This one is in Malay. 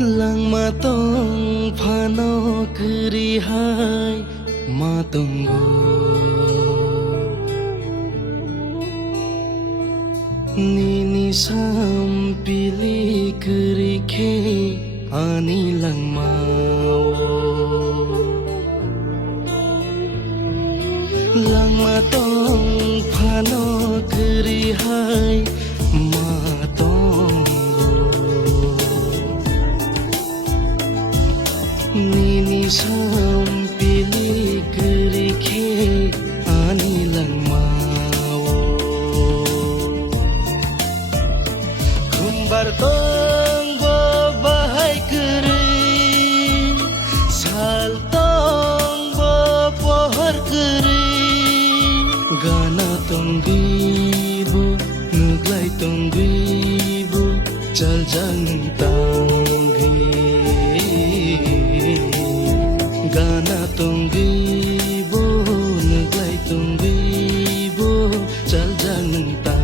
lang matong phano kri hai matonggo nini sam pili kri khe ani lang mau lang matong phano kri hai nini sam pili kri khe ani lang mau khumbar tong bo bahai kri sal tong bo pohar kri gana tong gibu nuglai tong gibu chal jang tang gana tunggibo nuglai tunggibo chal jang ta